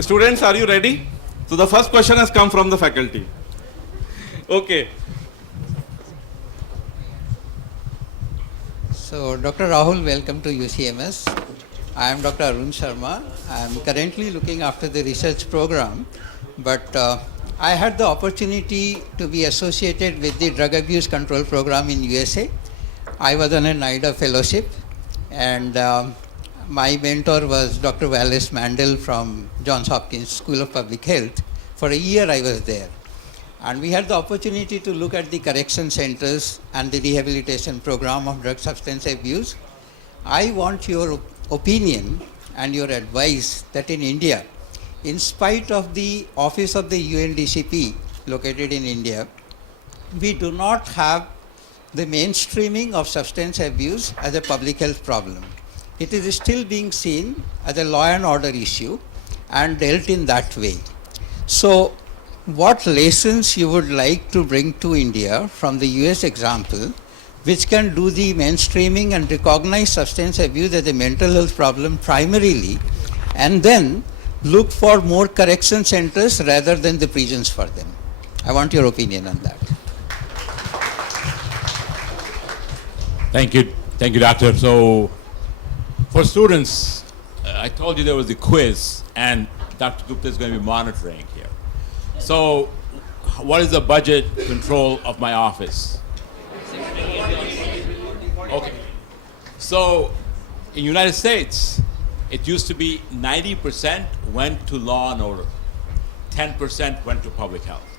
Students, are you ready? So the first question has come from the faculty. Okay. So, Dr. Rahul, welcome to UCMS. I am Dr. Arun Sharma. I am currently looking after the research program, but I had the opportunity to be associated with the drug abuse control program in USA. I was on a NIDA fellowship, and my mentor was Dr. Wallace Mandel from Johns Hopkins School of Public Health. For a year I was there. And we had the opportunity to look at the correction centers and the rehabilitation program of drug substance abuse. I want your opinion and your advice that in India, in spite of the office of the UNDCP located in India, we do not have the mainstreaming of substance abuse as a public health problem. It is still being seen as a law and order issue and dealt in that way. So, what lessons you would like to bring to India from the US example, which can do the mainstreaming and recognize substance abuse as a mental health problem primarily, and then look for more correction centers rather than the prisons for them? I want your opinion on that. Thank you, Doctor. So, for students, I told you there was a quiz, and Dr. Gupta is going to be monitoring here. So, what is the budget control of my office? Okay. So, in United States, it used to be 90% went to law and order, 10% went to public health.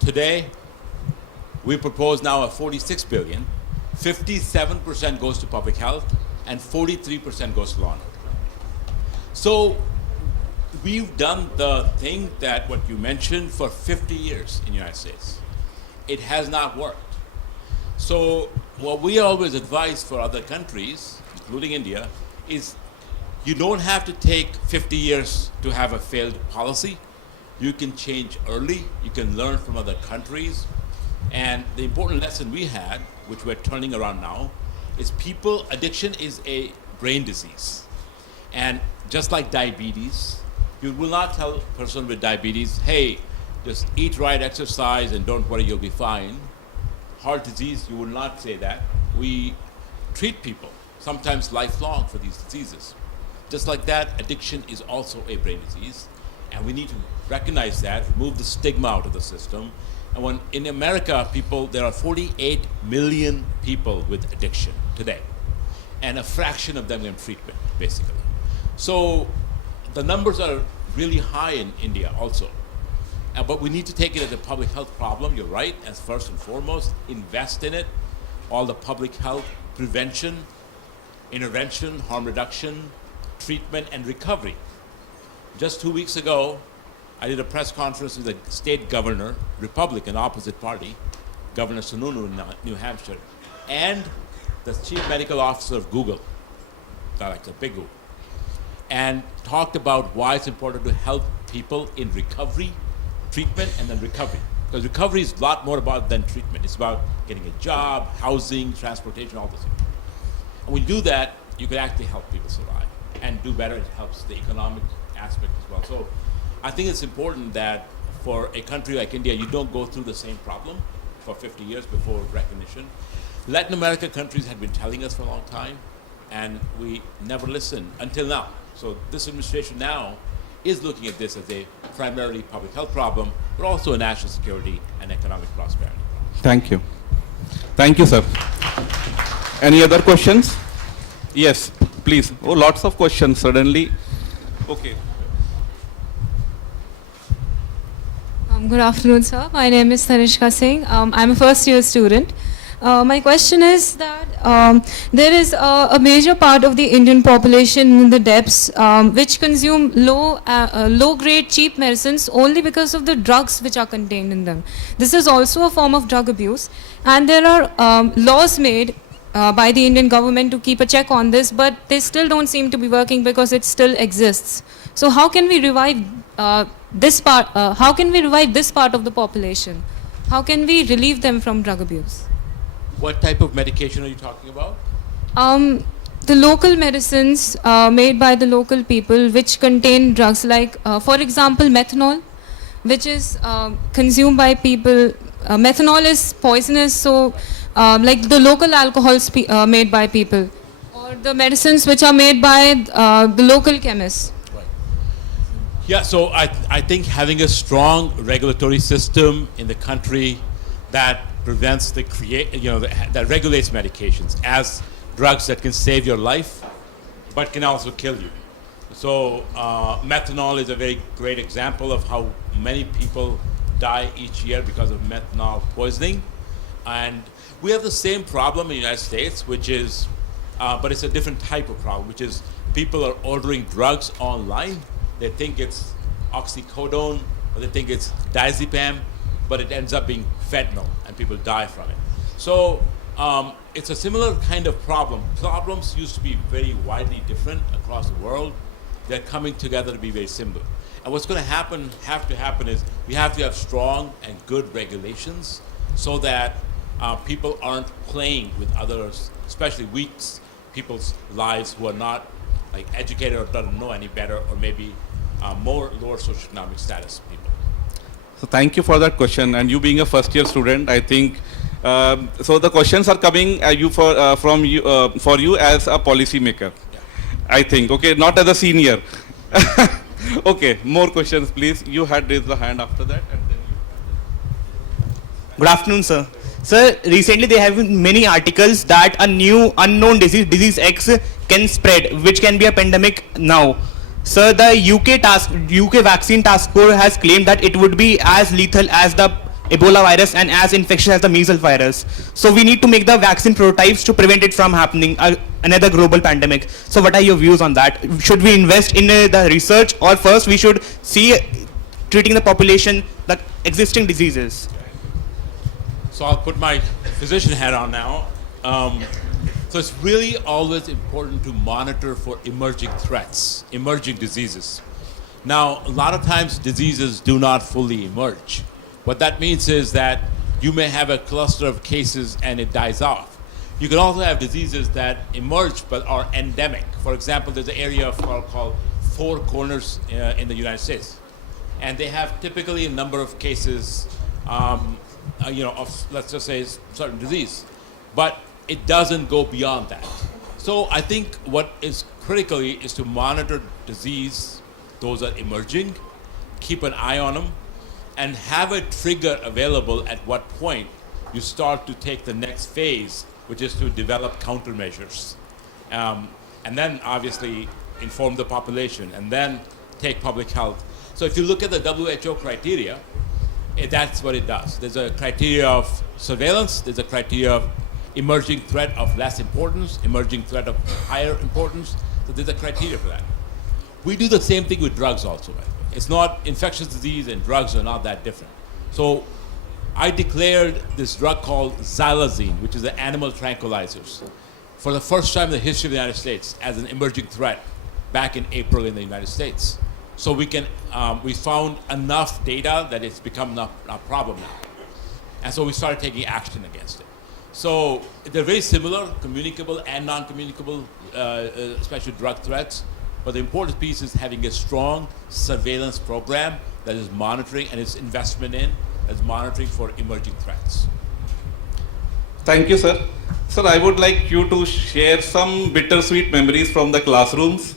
Today, we propose now a 46 billion, 57% goes to public health, and 43% goes to law and order. So, we've done the thing that what you mentioned for 50 years in the United States. It has not worked. So what we always advise for other countries, including India, is you don't have to take 50 years to have a failed policy. You can change early. You can learn from other countries. And the important lesson we had, which we're turning around now, is addiction is a brain disease. And just like diabetes, you will not tell a person with diabetes, hey, just eat right, exercise, and don't worry, you'll be fine. Heart disease, you will not say that. We treat people, sometimes lifelong, for these diseases. Just like that, addiction is also a brain disease. And we need to recognize that, remove the stigma out of the system. And when in America, there are 48 million people with addiction today. And a fraction of them in treatment, basically. So the numbers are really high in India also. But we need to take it as a public health problem, you're right, as first and foremost, invest in it, all the public health prevention, intervention, harm reduction, treatment, and recovery. Just 2 weeks ago, I did a press conference with a state governor, Republican, opposite party, Governor Sununu in New Hampshire, and the chief medical officer of Google, like a big Google, and talked about why it's important to help people in recovery, treatment, and then recovery. Because recovery is a lot more about than treatment. It's about getting a job, housing, transportation, all those things. And when you do that, you can actually help people survive and do better. It helps the economic aspect as well. So I think it's important that for a country like India, you don't go through the same problem for 50 years before recognition. Latin America countries had been telling us for a long time, and we never listened until now. So this administration now is looking at this as a primarily public health problem, but also a national security and economic prosperity problem. Thank you. Thank you, sir. Any other questions? Yes, please. Oh, lots of questions suddenly. Okay. Good afternoon, sir. My name is Tanishka Singh. I'm a first-year student. My question is that there is a major part of the Indian population in the depths which consume low-grade cheap medicines only because of the drugs which are contained in them. This is also a form of drug abuse, and there are laws made by the Indian government to keep a check on this, but they still don't seem to be working because it still exists. So how can we revive this part? How can we revive this part of the population? How can we relieve them from drug abuse? What type of medication are you talking about? the local medicines made by the local people which contain drugs like, for example, methanol, which is consumed by people. Methanol is poisonous, so like the local alcohols made by people, or the medicines which are made by the local chemists. Yeah, so I think having a strong regulatory system in the country that prevents that regulates medications as drugs that can save your life, but can also kill you. So methanol is a very great example of how many people die each year because of methanol poisoning. And we have the same problem in the United States, which is, but it's a different type of problem, which is people are ordering drugs online. They think it's oxycodone, or they think it's diazepam, but it ends up being fentanyl, and people die from it. So it's a similar kind of problem. Problems used to be very widely different across the world. They're coming together to be very similar. And what's going to have to happen is we have to have strong and good regulations so that people aren't playing with others, especially weak people's lives who are not like educated or don't know any better, or maybe more lower socioeconomic status people. So thank you for that question. And you being a first-year student, I think, so the questions are coming from you for you as a policymaker. Yeah. I think, okay, not as a senior. Okay, more questions, please. You had raised the hand after that. And then Good afternoon, sir. Sir, recently there have been many articles that a new unknown disease X can spread, which can be a pandemic now. Sir, the UK vaccine task force has claimed that it would be as lethal as the Ebola virus and as infectious as the measles virus. So we need to make the vaccine prototypes to prevent it from happening, another global pandemic. So what are your views on that? Should we invest in the research, or first we should see treating the population, the existing diseases? So I'll put my physician hat on now. So it's really always important to monitor for emerging threats, emerging diseases. Now, a lot of times diseases do not fully emerge. What that means is that you may have a cluster of cases and it dies off. You can also have diseases that emerge but are endemic. For example, there's an area called Four Corners in the United States. And they have typically a number of cases of, let's just say, certain disease. But it doesn't go beyond that. So I think what is critically is to monitor disease, those are emerging, keep an eye on them, and have a trigger available at what point you start to take the next phase, which is to develop countermeasures. And then obviously inform the population, and then take public health. So if you look at the WHO criteria, that's what it does. There's a criteria of surveillance, there's a criteria of emerging threat of less importance, emerging threat of higher importance. So there's a criteria for that. We do the same thing with drugs also, by the way. It's not, infectious disease and drugs are not that different. So I declared this drug called xylazine, which is an animal tranquilizers, for the first time in the history of the United States as an emerging threat back in April in the United States. So we found enough data that it's become a problem now. And so we started taking action against it. So they're very similar, communicable and non-communicable, especially drug threats. But the important piece is having a strong surveillance program that is monitoring, and its investment in as monitoring for emerging threats. thank you, sir. Sir, I would like you to share some bittersweet memories from the classrooms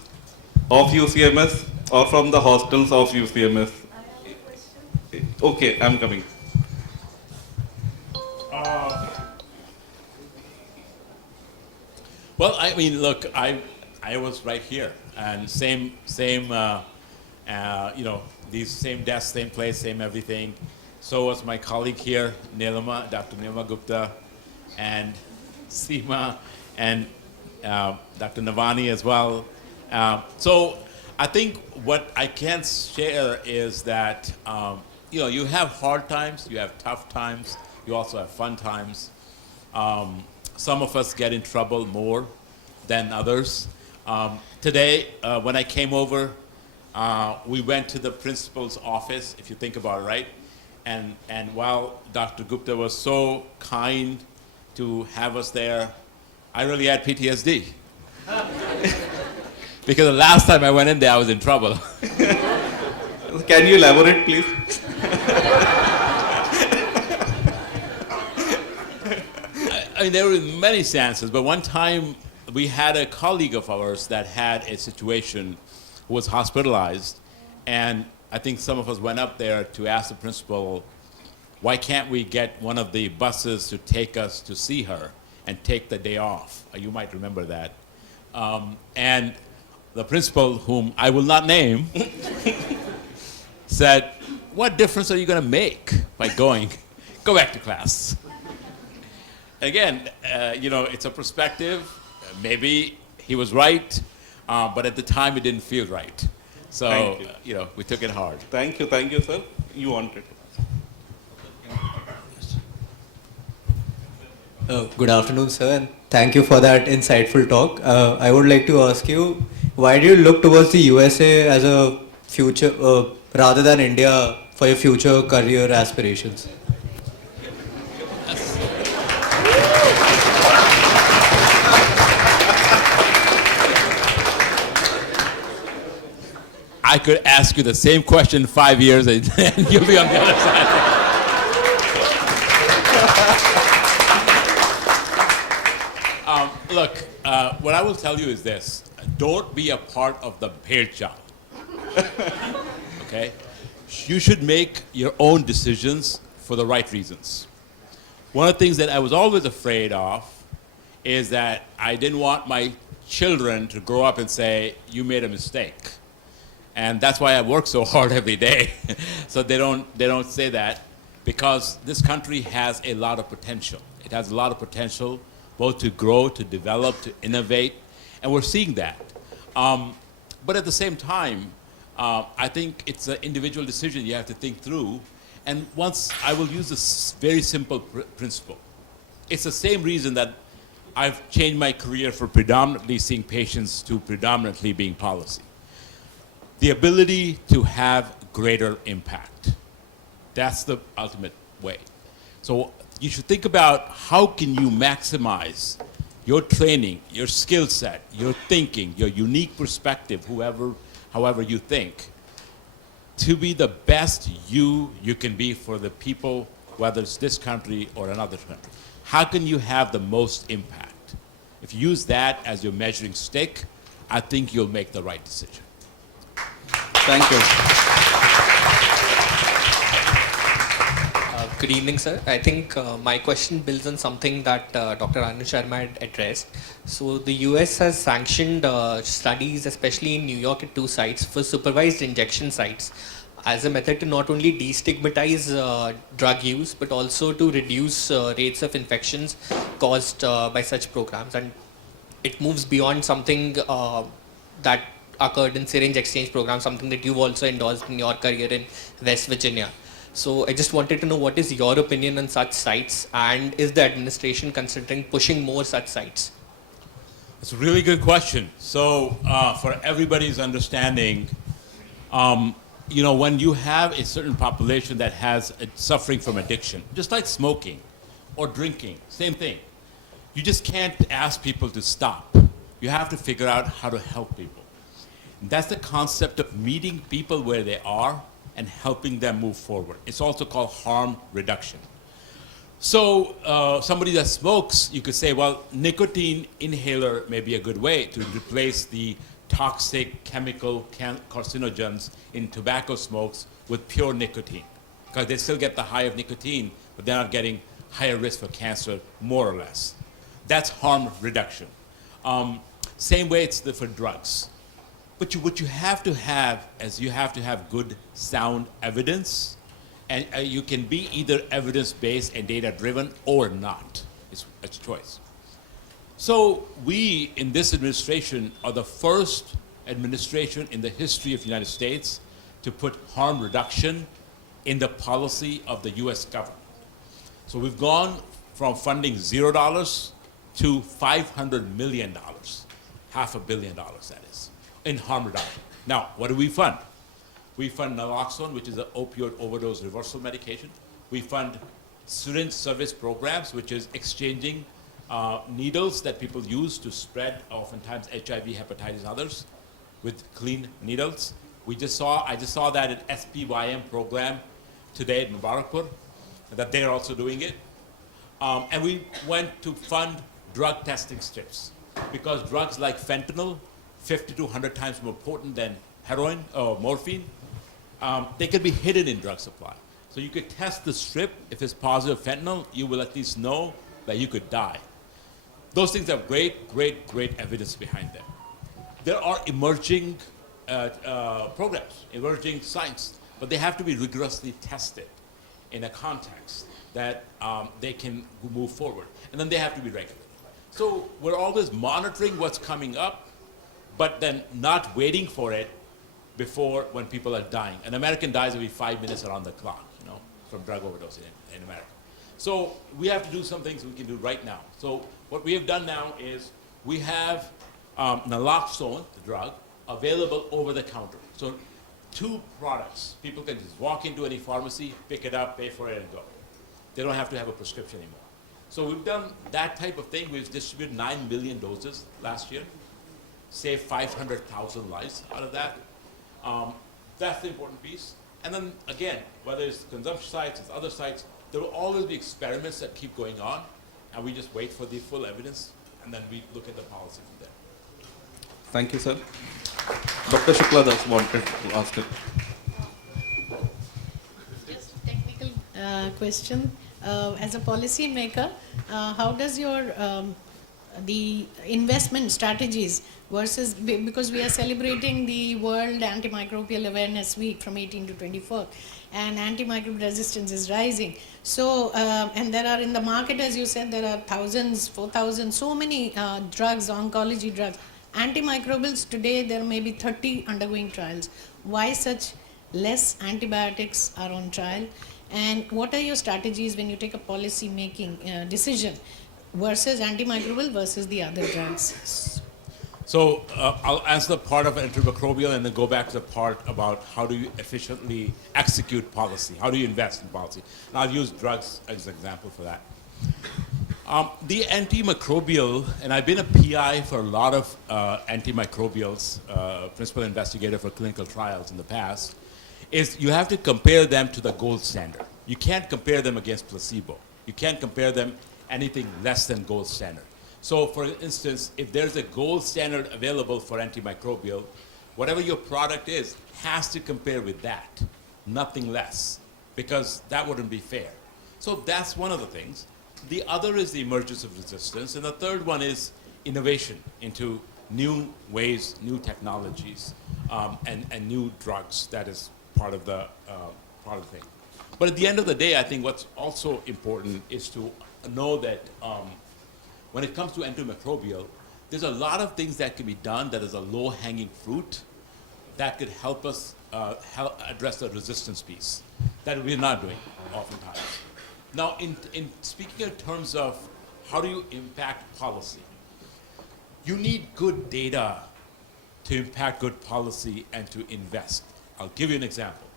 of UCMS or from the hostels of UCMS. Okay, I'm coming. Well, I mean, look, I was right here, and same, these same desks, same place, same everything. So was my colleague here, Dr. Nilma Gupta, and Seema, and Dr. Navani as well. So I think what I can share is that, you have hard times, you have tough times, you also have fun times. Some of us get in trouble more than others. Today, when I came over, we went to the principal's office, if you think about it, right? And while Dr. Gupta was so kind to have us there, I really had PTSD. Because the last time I went in there, I was in trouble. Can you elaborate, please? I mean, there were many stances, but one time we had a colleague of ours that had a situation who was hospitalized, and I think some of us went up there to ask the principal, why can't we get one of the buses to take us to see her and take the day off? You might remember that. And the principal, whom I will not name, said, what difference are you going to make by going? Go back to class. Again, it's a perspective. Maybe he was right, but at the time it didn't feel right. So, Thank you. We took it hard. Thank you, sir. You wanted. Good afternoon, sir, and thank you for that insightful talk. I would like to ask you, why do you look towards the USA as a future rather than India for your future career aspirations? I could ask you the same question in 5 years and you'll be on the other side. Look, what I will tell you is this. Don't be a part of the bhel. Okay? You should make your own decisions for the right reasons. One of the things that I was always afraid of is that I didn't want my children to grow up and say, you made a mistake. And that's why I work so hard every day. So they don't say that, because this country has a lot of potential. It has a lot of potential both to grow, to develop, to innovate, and we're seeing that. But at the same time, I think it's an individual decision you have to think through. And once I will use this very simple principle. It's the same reason that I've changed my career from predominantly seeing patients to predominantly being policy. The ability to have greater impact. That's the ultimate way. So you should think about how can you maximize your training, your skill set, your thinking, your unique perspective, however you think, to be the best you can be for the people, whether it's this country or another country. How can you have the most impact? If you use that as your measuring stick, I think you'll make the right decision. Thank you. Good evening, sir. I think my question builds on something that Dr. Anand Sharma had addressed. So the US has sanctioned studies, especially in New York at 2 sites, for supervised injection sites as a method to not only destigmatize drug use, but also to reduce rates of infections caused by such programs. And it moves beyond something that occurred in syringe exchange program, something that you've also endorsed in your career in West Virginia. So I just wanted to know, what is your opinion on such sites, and is the administration considering pushing more such sites? That's a really good question. So for everybody's understanding, when you have a certain population that has suffering from addiction, just like smoking or drinking, same thing. You just can't ask people to stop. You have to figure out how to help people. That's the concept of meeting people where they are and helping them move forward. It's also called harm reduction. So somebody that smokes, you could say, well, nicotine inhaler may be a good way to replace the toxic chemical carcinogens in tobacco smokes with pure nicotine, because they still get the high of nicotine, but they're not getting higher risk for cancer, more or less. That's harm reduction. Same way it's for drugs. But what you have to have is you have to have good, sound evidence, and you can be either evidence-based and data-driven or not. It's a choice. So we, in this administration, are the first administration in the history of the United States to put harm reduction in the policy of the US government. So we've gone from funding $0 to $500 million, $500 million, that is, in harm reduction. Now, what do we fund? We fund naloxone, which is an opioid overdose reversal medication. We fund syringe service programs, which is exchanging needles that people use to spread oftentimes HIV, hepatitis, others with clean needles. I just saw that at SPYM program today in Mubarakpur, that they're also doing it. And we went to fund drug testing strips because drugs like fentanyl, 50 to 100 times more potent than heroin or morphine, they can be hidden in drug supply. So you could test the strip. If it's positive fentanyl, you will at least know that you could die. Those things have great, great, great evidence behind them. There are emerging programs, emerging science, but they have to be rigorously tested in a context that they can move forward. And then they have to be regulated. So we're always monitoring what's coming up, but then not waiting for it before when people are dying. An American dies every 5 minutes around the clock, from drug overdose in America. So we have to do some things we can do right now. So what we have done now is we have naloxone, the drug, available over the counter. So 2 products. People can just walk into any pharmacy, pick it up, pay for it, and go. They don't have to have a prescription anymore. So we've done that type of thing. We've distributed 9 million doses last year, saved 500,000 lives out of that. That's the important piece. And then again, whether it's consumption sites, it's other sites, there will always be experiments that keep going on, and we just wait for the full evidence, and then we look at the policy from there. Thank you, sir. Dr. Shukla Das wanted to ask it. Just a technical question. As a policy maker, how does your the investment strategies versus, because we are celebrating the World Antimicrobial Awareness Week from 18 to 24, and antimicrobial resistance is rising. So, and there are in the market, as you said, there are thousands, 4,000, so many drugs, oncology drugs. Antimicrobials today, there may be 30 undergoing trials. Why such less antibiotics are on trial? And what are your strategies when you take a policy making decision versus antimicrobial versus the other drugs? So I'll answer the part of antimicrobial and then go back to the part about how do you efficiently execute policy, how do you invest in policy. And I'll use drugs as an example for that. The antimicrobial, and I've been a PI for a lot of antimicrobials, principal investigator for clinical trials in the past, is you have to compare them to the gold standard. You can't compare them against placebo. You can't compare them anything less than gold standard. So for instance, if there's a gold standard available for antimicrobial, whatever your product is has to compare with that, nothing less, because that wouldn't be fair. So that's one of the things. The other is the emergence of resistance, and the third one is innovation into new ways, new technologies, and new drugs. That is part of the thing. But at the end of the day, I think what's also important is to know that when it comes to antimicrobial, there's a lot of things that can be done that is a low-hanging fruit that could help us help address the resistance piece that we're not doing oftentimes. Now, in speaking in terms of how do you impact policy, you need good data to impact good policy and to invest. I'll give you an example.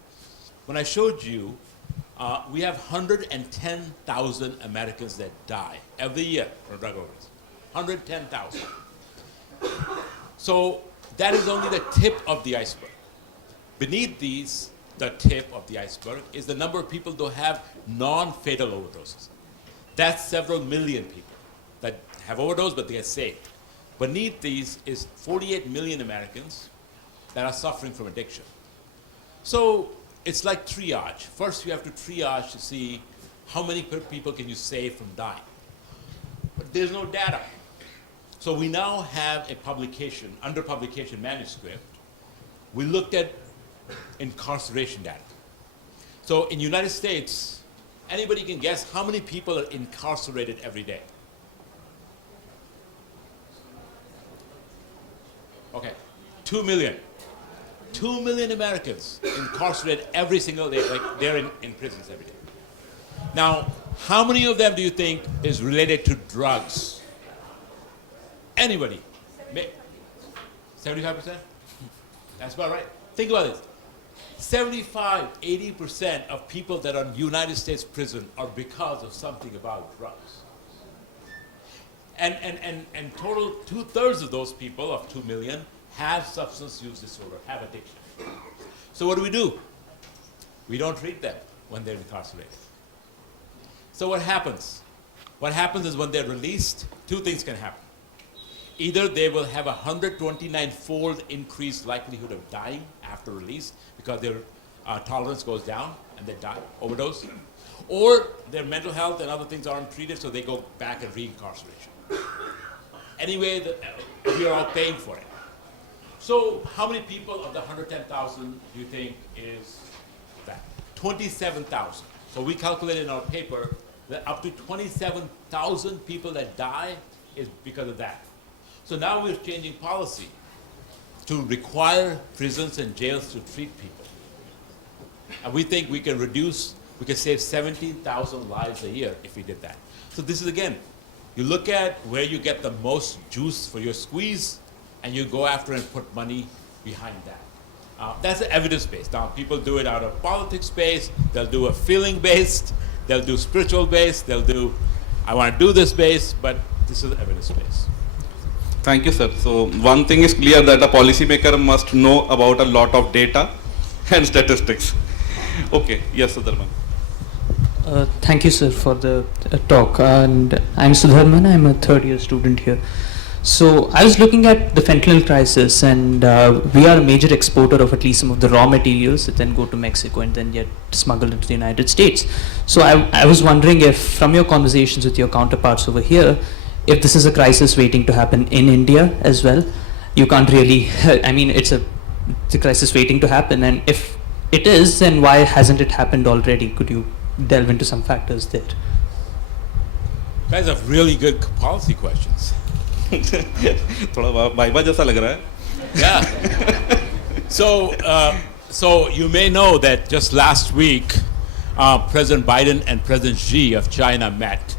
When I showed you, we have 110,000 Americans that die every year from drug overdose. 110,000. So that is only the tip of the iceberg. Beneath these, the tip of the iceberg, is the number of people who have non-fatal overdoses. That's several million people that have overdosed, but they get saved. Beneath these is 48 million Americans that are suffering from addiction. So it's like triage. First, you have to triage to see how many people can you save from dying. But there's no data. So we now have a publication, under publication manuscript. We looked at incarceration data. So in the United States, anybody can guess how many people are incarcerated every day? Okay, 2 million. 2 million Americans incarcerated every single day, like they're in prisons every day. Now, how many of them do you think is related to drugs? Anybody? 75%? That's about right. Think about this. 75, 80% of people that are in United States prison are because of something about drugs. And total 2/3 of those people, of 2 million, have substance use disorder, have addiction. So what do? We don't treat them when they're incarcerated. So what happens? What happens is when they're released, two things can happen. Either they will have a 129-fold increased likelihood of dying after release because their tolerance goes down and they die, overdose, or their mental health and other things aren't treated, so they go back and reincarceration. Anyway, we are all paying for it. So how many people of the 110,000 do you think is that? 27,000. So we calculated in our paper that up to 27,000 people that die is because of that. So now we're changing policy to require prisons and jails to treat people. And we think we can save 17,000 lives a year if we did that. So this is, again, you look at where you get the most juice for your squeeze, and you go after and put money behind that. That's evidence-based. Now, people do it out of politics-based, they'll do a feeling-based, they'll do spiritual-based, they'll do, I want to do this based, but this is evidence-based. Thank you, sir. So one thing is clear that a policymaker must know about a lot of data and statistics. Okay, yes, Sudharman. Thank you, sir, for the talk. And I'm Sudharman. I'm a third-year student here. So I was looking at the fentanyl crisis, and we are a major exporter of at least some of the raw materials that then go to Mexico and then get smuggled into the United States. So I was wondering if, from your conversations with your counterparts over here, if this is a crisis waiting to happen in India as well. You can't really, I mean, it's a crisis waiting to happen, and if it is, then why hasn't it happened already? Could you delve into some factors there? You guys have really good policy questions. थोड़ा viva जैसा लग रहा है. Yeah. So you may know that just last week, President Biden and President Xi of China met,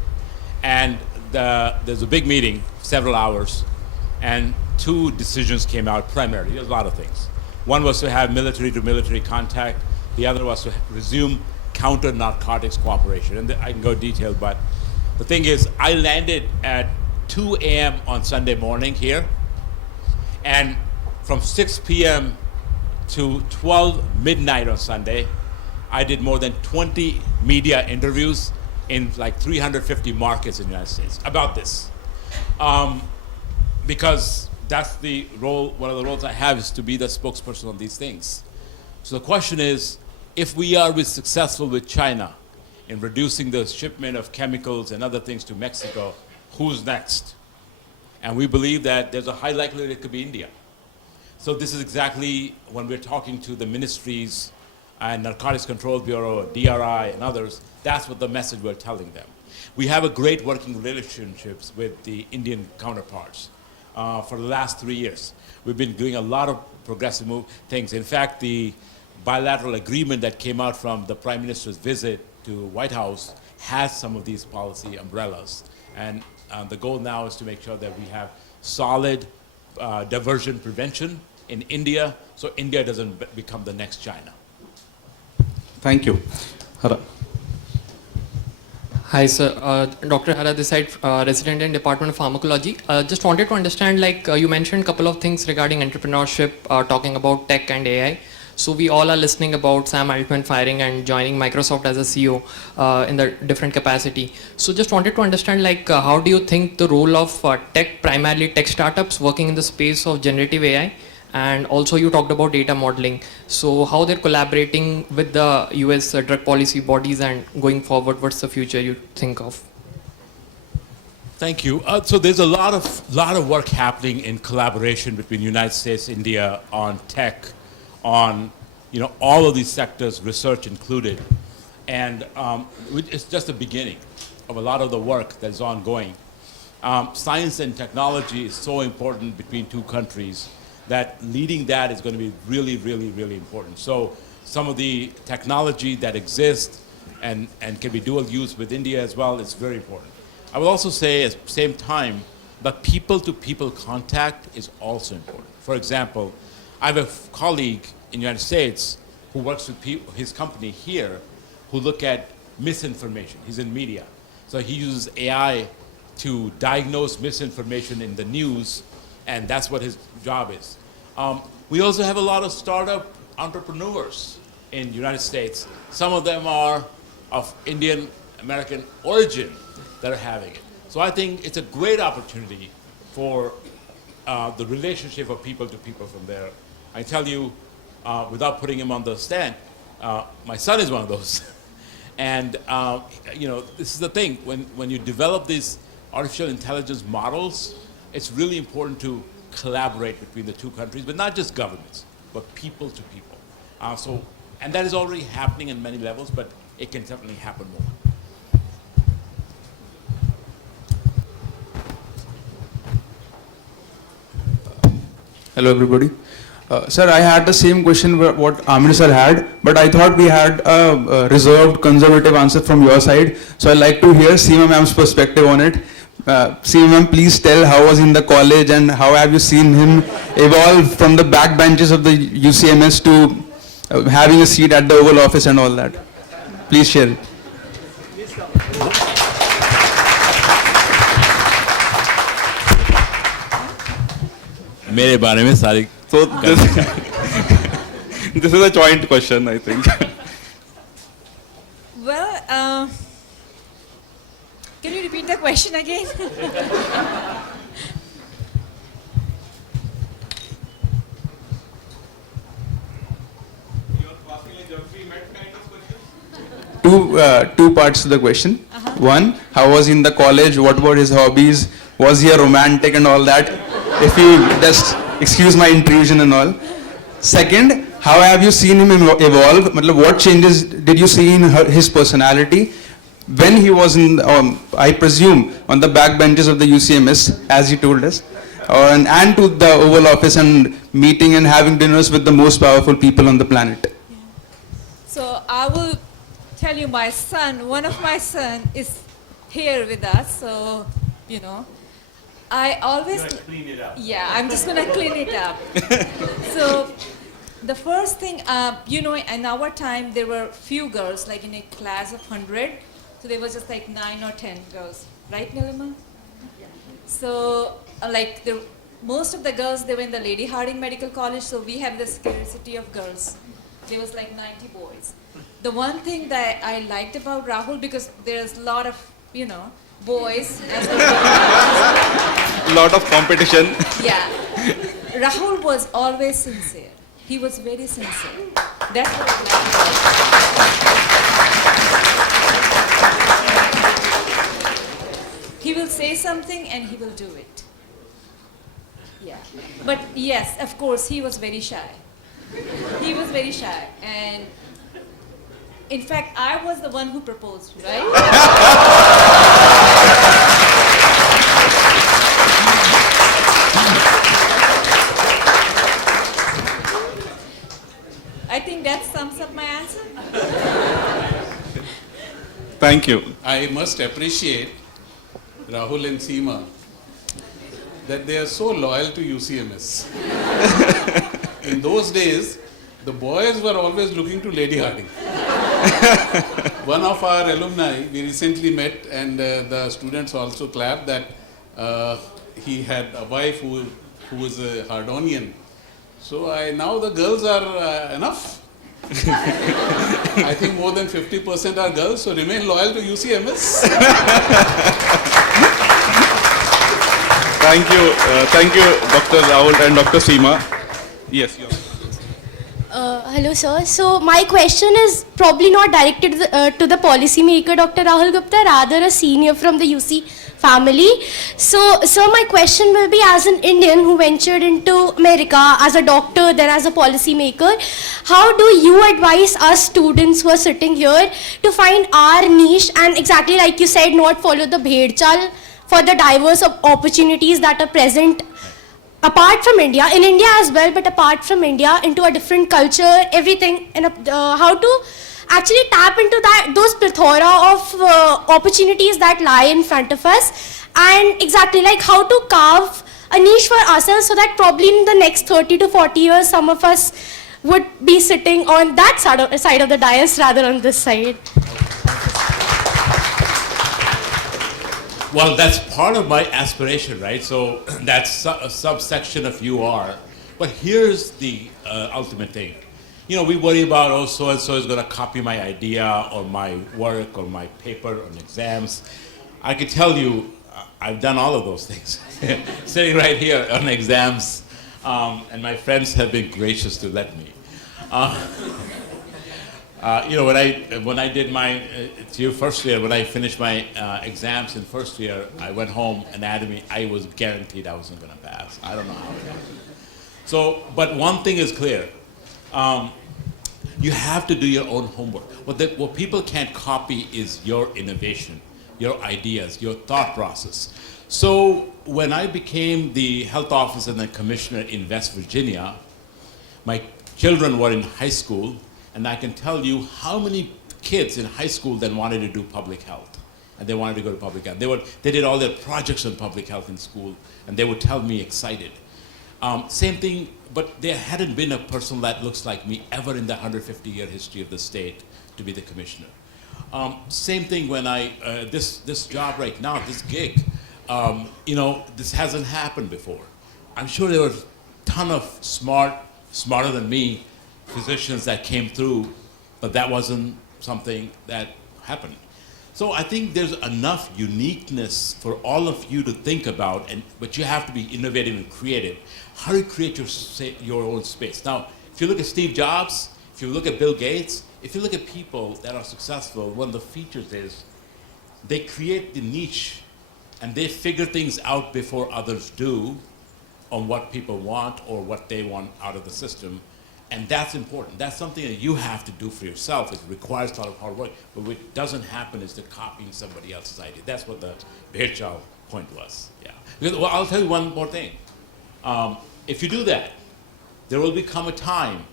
and there's a big meeting, several hours, and two decisions came out primarily. There's a lot of things. One was to have military-to-military contact. The other was to resume counter-narcotics cooperation. And I can go detailed, but the thing is, I landed at 2 a.m. on Sunday morning here, and from 6 p.m. to 12 midnight on Sunday, I did more than 20 media interviews in like 350 markets in the United States about this. Because that's the role, one of the roles I have is to be the spokesperson on these things. So the question is, if we are successful with China in reducing the shipment of chemicals and other things to Mexico, who's next? And we believe that there's a high likelihood it could be India. So this is exactly when we're talking to the ministries and Narcotics Control Bureau, DRI, and others, that's what the message we're telling them. We have a great working relationships with the Indian counterparts for the last 3 years. We've been doing a lot of progressive things. In fact, the bilateral agreement that came out from the Prime Minister's visit to White House has some of these policy umbrellas. And the goal now is to make sure that we have solid diversion prevention in India, so India doesn't become the next China. Thank you. Hara. Hi, sir. Dr. Hara this side, resident in Department of Pharmacology. Just wanted to understand, like you mentioned a couple of things regarding entrepreneurship, talking about tech and AI. So we all are listening about Sam Altman firing and joining Microsoft as a CEO in the different capacity. So just wanted to understand, like, how do you think the role of tech, primarily tech startups working in the space of generative AI, and also you talked about data modeling. So how they're collaborating with the US drug policy bodies, and going forward, what's the future you think of? Thank you. So there's a lot of work happening in collaboration between United States, India on tech, on all of these sectors, research included, and it's just the beginning of a lot of the work that's ongoing. Science and technology is so important between two countries that leading that is going to be really, really, really important. So some of the technology that exists and can be dual use with India as well is very important. I will also say at the same time that people-to-people contact is also important. For example, I have a colleague in the United States who works with his company here who look at misinformation. He's in media. So he uses AI to diagnose misinformation in the news, and that's what his job is. We also have a lot of startup entrepreneurs in the United States. Some of them are of Indian American origin that are having it. So I think it's a great opportunity for the relationship of people to people from there. I tell you, without putting him on the stand, my son is one of those. And this is the thing, when you develop these artificial intelligence models, it's really important to collaborate between the two countries, but not just governments, but people to people. And that is already happening in many levels, but it can definitely happen more. Hello, everybody. Sir, I had the same question what Amir sir had, but I thought we had a reserved, conservative answer from your side. So I'd like to hear Seema ma'am's perspective on it. Seema ma'am, please tell how was in the college and how have you seen him evolve from the back benches of the UCMS to having a seat at the Oval Office and all that. Please share it. मेरे बारे में सारी So this is a joint question, I think. Well, can you repeat the question again? Two parts to the question. One, how was he in the college? What were his hobbies? Was he a romantic and all that? If you just excuse my intrusion and all. Second, how have you seen him evolve? What changes did you see in his personality when he was in, I presume, on the backbenches of the UCMS, as he told us, and to the Oval Office and meeting and having dinners with the most powerful people on the planet? So I will tell you, my son, one of my son is here with us. So, I always clean it up. Yeah, I'm just gonna clean it up. So the first thing, in our time there were few girls, like in a class of 100. So there was just like 9 or 10 girls, right, Nilima? Yeah. So most of the girls, they were in the Lady Harding Medical College. So we have the scarcity of girls. There was like 90 boys. The one thing that I liked about Rahul, because there's a lot of boys. A lot of competition. Yeah. Rahul was always sincere. He was very sincere. That's what I liked about him. He will say something and he will do it. Yeah. But yes, of course, he was very shy. He was very shy. And in fact, I was the one who proposed, right? I think that sums up my answer. Thank you. I must appreciate Rahul and Seema that they are so loyal to UCMS. In those days, the boys were always looking to Lady Harding. One of our alumni, we recently met, and the students also clapped that he had a wife who was a Hardonian. So now the girls are enough. I think more than 50% are girls, so remain loyal to UCMS. Thank you, Dr. Rahul and Dr. Seema. Yes, you. Hello, sir. So my question is probably not directed to the policy maker, Dr. Rahul Gupta, rather a senior from the UC family. So my question will be, as an Indian who ventured into America as a doctor, then as a policy maker, how do you advise us students who are sitting here to find our niche and, exactly like you said, not follow the bhed chal for the diverse opportunities that are present apart from India, in India as well, but apart from India, into a different culture, everything, and how to actually tap into those plethora of opportunities that lie in front of us, and exactly like how to carve a niche for ourselves so that probably in the next 30 to 40 years, some of us would be sitting on that side of the dais rather on this side. Well, that's part of my aspiration, right? So that's a subsection of UR. But here's the ultimate thing. You know, we worry about, oh, so-and-so is going to copy my idea or my work or my paper on exams. I can tell you, I've done all of those things. Sitting right here on exams, and my friends have been gracious to let me. You know, when I did my first year, when I finished my exams in first year, I went home, anatomy, I was guaranteed I wasn't going to pass. I don't know how it happened. So, but one thing is clear. You have to do your own homework. What people can't copy is your innovation, your ideas, your thought process. So when I became the health officer and the commissioner in West Virginia, my children were in high school, and I can tell you how many kids in high school then wanted to do public health. And they wanted to go to public health. They did all their projects on public health in school, and they would tell me excited. Same thing, but there hadn't been a person that looks like me ever in the 150-year history of the state to be the commissioner. Same thing when this job right now, this gig, you know, this hasn't happened before. I'm sure there were a ton of smarter than me physicians that came through, but that wasn't something that happened. So I think there's enough uniqueness for all of you to think about, but you have to be innovative and creative. How do you create your own space? Now, if you look at Steve Jobs, if you look at Bill Gates, if you look at people that are successful, one of the features is they create the niche and they figure things out before others do on what people want or what they want out of the system. And that's important. That's something that you have to do for yourself. It requires a lot of hard work. But what doesn't happen is the copying somebody else's idea. That's what the Birchow point was. Yeah. Because, well, I'll tell you one more thing. If you do that, there will become a time,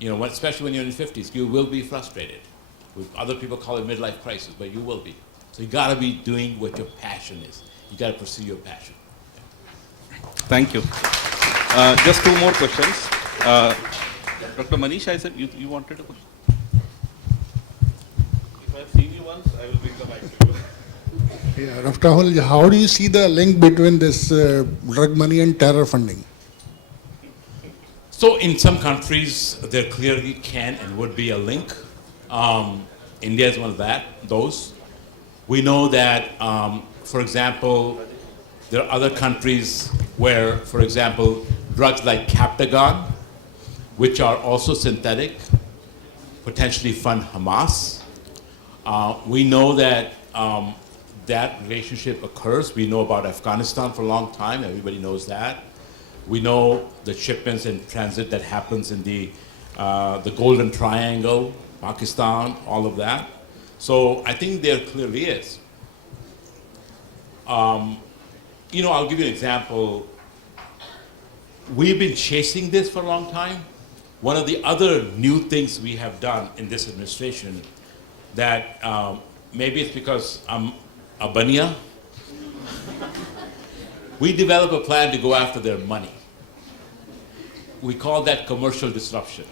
you know, especially when you're in your 50s, you will be frustrated. Other people call it midlife crisis, but you will be. So you got to be doing what your passion is. You got to pursue your passion. Yeah. Thank you. Just two more questions. Dr. Manish, I said you wanted a question. If I've seen you once, I will bring the mic to you. Yeah, Dr. Rahul, how do you see the link between this drug money and terror funding? So in some countries, there clearly can and would be a link. India is one of those. We know that, for example, there are other countries where, for example, drugs like Captagon, which are also synthetic, potentially fund Hamas. We know that that relationship occurs. We know about Afghanistan for a long time. Everybody knows that. We know the shipments in transit that happens in the Golden Triangle, Pakistan, all of that. So I think there clearly is. You know, I'll give you an example. We've been chasing this for a long time. One of the other new things we have done in this administration that maybe it's because I'm a Bania, we develop a plan to go after their money. We call that commercial disruption.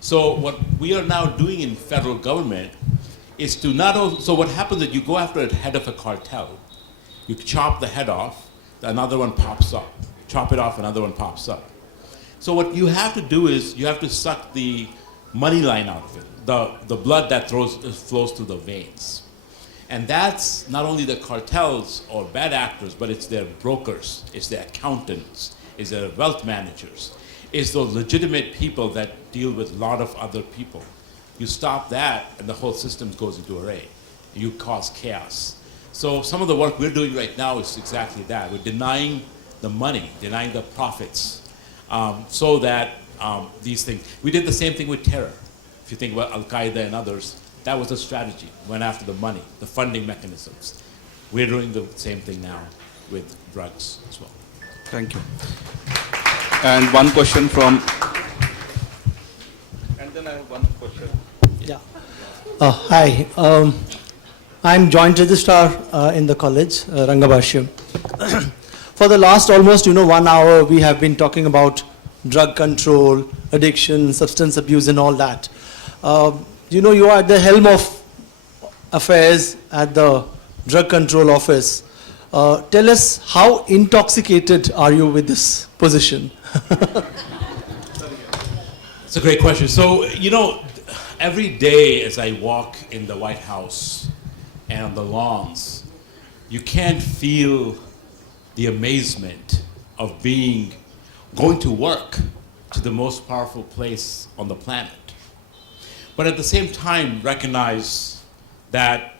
So what we are now doing in federal government is to not only, so what happens is you go after the head of a cartel, you chop the head off, another one pops up. Chop it off, another one pops up. So what you have to do is you have to suck the money line out of it, the blood that flows through the veins. And that's not only the cartels or bad actors, but it's their brokers, it's their accountants, it's their wealth managers, it's those legitimate people that deal with a lot of other people. You stop that and the whole system goes into array. You cause chaos. So some of the work we're doing right now is exactly that. We're denying the money, denying the profits, so that these things, we did the same thing with terror. If you think about Al-Qaeda and others, that was a strategy, went after the money, the funding mechanisms. We're doing the same thing now with drugs as well. Thank you. And one question from, and then I have one question. Yeah. Hi. I'm Joint Registrar in the college, Rangabhashyam. For the last almost 1 hour, we have been talking about drug control, addiction, substance abuse and all that. You are at the helm of affairs at the Drug Control Office. Tell us how intoxicated are you with this position? It's a great question. So, every day as I walk in the White House and on the lawns, you can't feel the amazement of going to work to the most powerful place on the planet. But at the same time, recognize that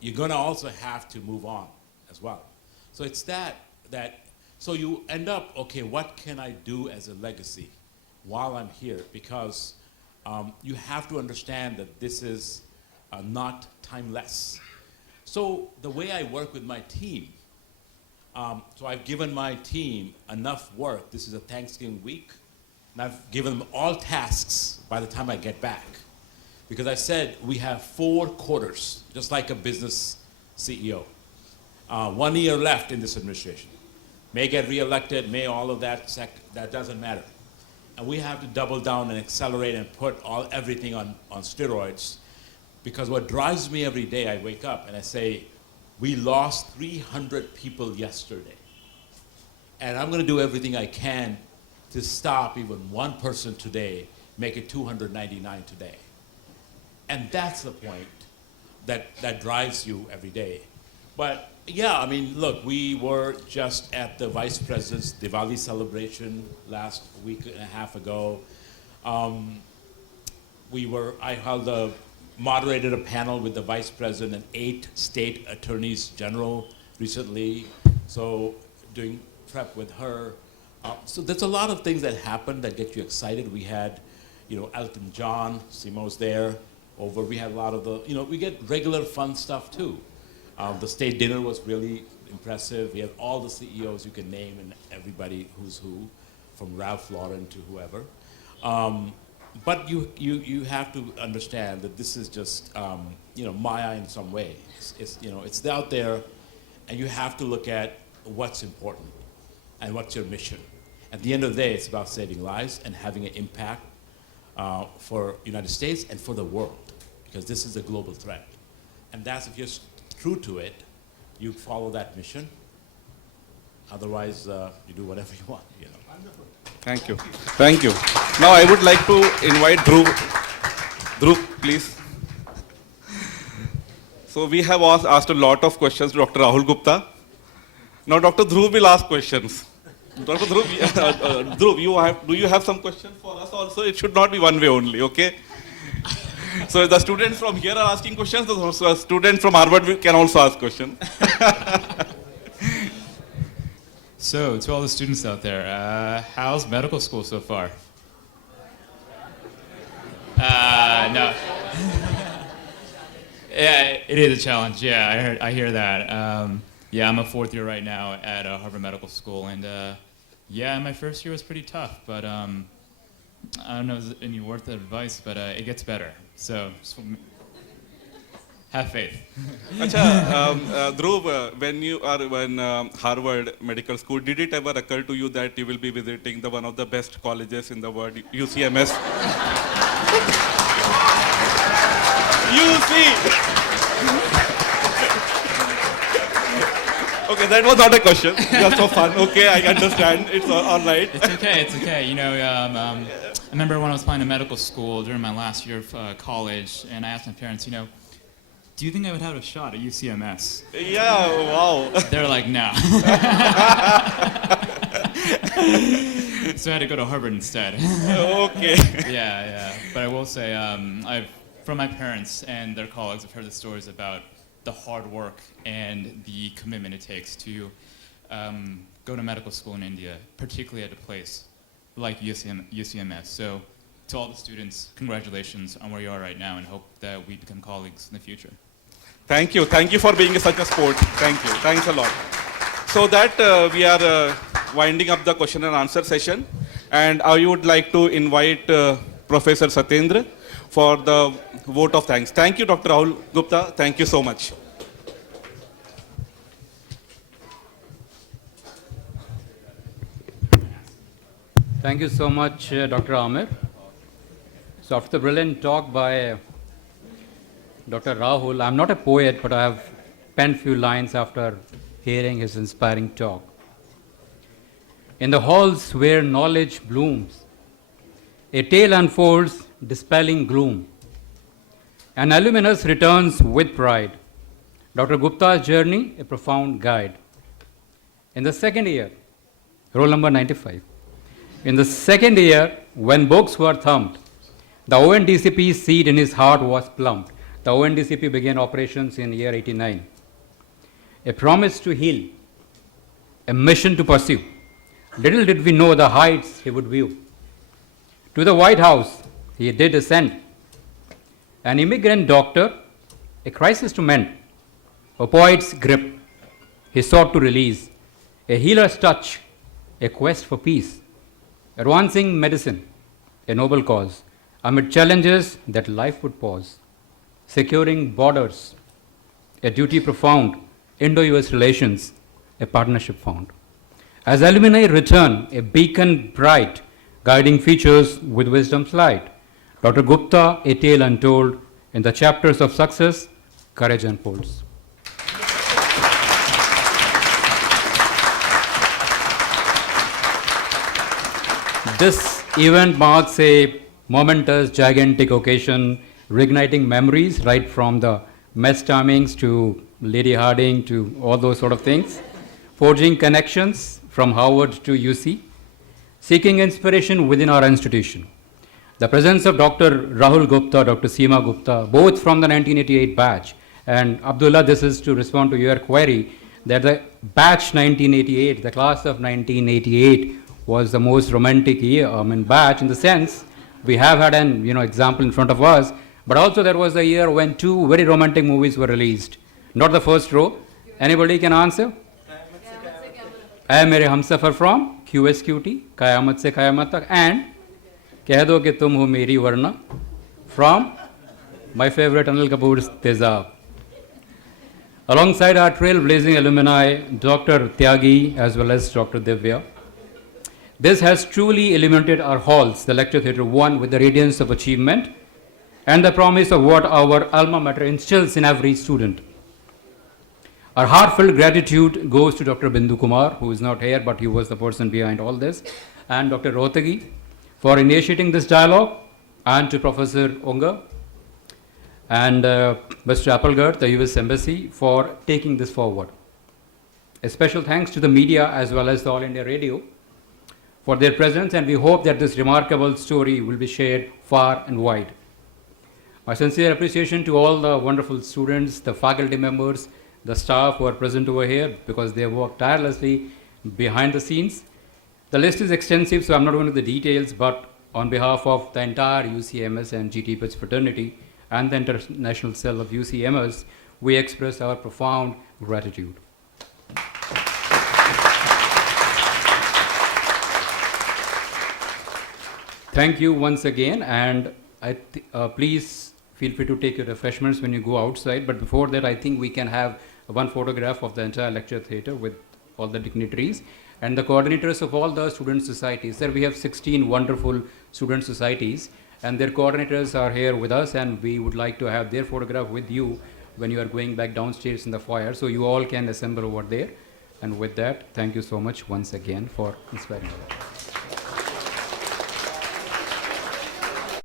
you're going to also have to move on as well. So it's so you end up, okay, what can I do as a legacy while I'm here? Because you have to understand that this is not timeless. So the way I work with my team, so I've given my team enough work. This is a Thanksgiving week, and I've given them all tasks by the time I get back. Because I said we have 4 quarters, just like a business CEO. 1 year left in this administration. May get reelected, may all of that, that doesn't matter. And we have to double down and accelerate and put everything on steroids. Because what drives me every day, I wake up and I say, we lost 300 people yesterday. And I'm going to do everything I can to stop even one person today, make it 299 today. And that's the point that drives you every day. But yeah, I mean, look, we were just at the Vice President's Diwali celebration last week and a half ago. I moderated a panel with the Vice President and 8 state attorneys general recently. So doing prep with her. So there's a lot of things that happen that get you excited. We had, Elton John, Simo's there. We had a lot of we get regular fun stuff too. The state dinner was really impressive. We had all the CEOs you can name and everybody who's who, from Ralph Lauren to whoever. But you have to understand that this is just Maya in some way. It's out there, and you have to look at what's important and what's your mission. At the end of the day, it's about saving lives and having an impact for United States and for the world, because this is a global threat. And that's, if you're true to it, you follow that mission. Otherwise, you do whatever you want. Thank you. Thank you. Now I would like to invite Dhruv. Dhruv, please. So we have asked a lot of questions to Dr. Rahul Gupta. Now Dr. Dhruv will ask questions. Dr. Dhruv, Dhruv, do you have some questions for us also? It should not be one way only, okay? So the students from here are asking questions, the students from Harvard can also ask questions. So, to all the students out there, how's medical school so far? No. Yeah, it is a challenge. Yeah, I hear that. Yeah, I'm a 4th year right now at Harvard Medical School, and yeah, my first year was pretty tough, but I don't know if there's any worth of advice, but it gets better. So have faith. Acha, Dhruv, when Harvard Medical School, did it ever occur to you that you will be visiting one of the best colleges in the world, UCMS? Okay, that was not a question. Just for fun. Okay, I understand. It's all right. It's okay. It's okay. I remember when I was applying to medical school during my last year of college, and I asked my parents, do you think I would have a shot at UCMS? Yeah, wow. They're like, no. So I had to go to Harvard instead. Okay. Yeah. But I will say, from my parents and their colleagues, I've heard the stories about the hard work and the commitment it takes to go to medical school in India, particularly at a place like UCMS. So to all the students, congratulations on where you are right now, and hope that we become colleagues in the future. Thank you. Thank you for being such a sport. Thank you. Thanks a lot. So that we are winding up the question and answer session. And I would like to invite Professor Satyendra for the vote of thanks. Thank you, Dr. Rahul Gupta. Thank you so much. Thank you so much, Dr. Amir. So after the brilliant talk by Dr. Rahul, I'm not a poet, but I have penned few lines after hearing his inspiring talk. In the halls where knowledge blooms, a tale unfolds dispelling gloom. An alumnus returns with pride. Dr. Gupta's journey, a profound guide. In the second year, roll number 95. In the second year, when books were thumped, the ONDCP seed in his heart was plumped. The ONDCP began operations in year 89. A promise to heal, a mission to pursue. Little did we know the heights he would view. To the White House, he did ascend. An immigrant doctor, a crisis to mend. A poet's grip, he sought to release. A healer's touch, a quest for peace. Advancing medicine, a noble cause. Amid challenges that life would pause. Securing borders, a duty profound. Indo-US relations, a partnership found. As alumni return, a beacon bright, guiding features with wisdom's light. Dr. Gupta, a tale untold, in the chapters of success, courage unfolds. This event marks a momentous, gigantic occasion, reigniting memories right from the mess timings to Lady Harding to all those sort of things, forging connections from Harvard to UC, seeking inspiration within our institution. The presence of Dr. Rahul Gupta, Dr. Seema Gupta, both from the 1988 batch, and Abdullah, this is to respond to your query, that the batch 1988, the class of 1988, was the most romantic year, batch in the sense we have had an example in front of us, but also there was a year when two very romantic movies were released. Not the first row. Anybody can answer? Aay Mere Humsafar from QSQT, Qayamat Se Qayamat Tak, and Keh Do Ki Tum Ho Meri Varna from my favorite Anil Kapoor's Tezab. Alongside our trailblazing alumni, Dr. Tyagi as well as Dr. Divya, this has truly illuminated our halls, the lecture theatre one, with the radiance of achievement and the promise of what our alma mater instills in every student. Our heartfelt gratitude goes to Dr. Bindu Kumar, who is not here, but he was the person behind all this, and Dr. Rohtagi for initiating this dialogue, and to Professor Unga and Mr. Applegate, the US Embassy, for taking this forward. A special thanks to the media as well as the All India Radio for their presence, and we hope that this remarkable story will be shared far and wide. My sincere appreciation to all the wonderful students, the faculty members, the staff who are present over here, because they work tirelessly behind the scenes. The list is extensive, so I'm not going into the details, but on behalf of the entire UCMS and GTPH fraternity and the international cell of UCMS, we express our profound gratitude. Thank you once again, and please feel free to take your refreshments when you go outside. But before that, I think we can have one photograph of the entire lecture theatre with all the dignitaries and the coordinators of all the student societies. Sir, we have 16 wonderful student societies, and their coordinators are here with us, and we would like to have their photograph with you when you are going back downstairs in the foyer, so you all can assemble over there. And with that, thank you so much once again for inspiring us.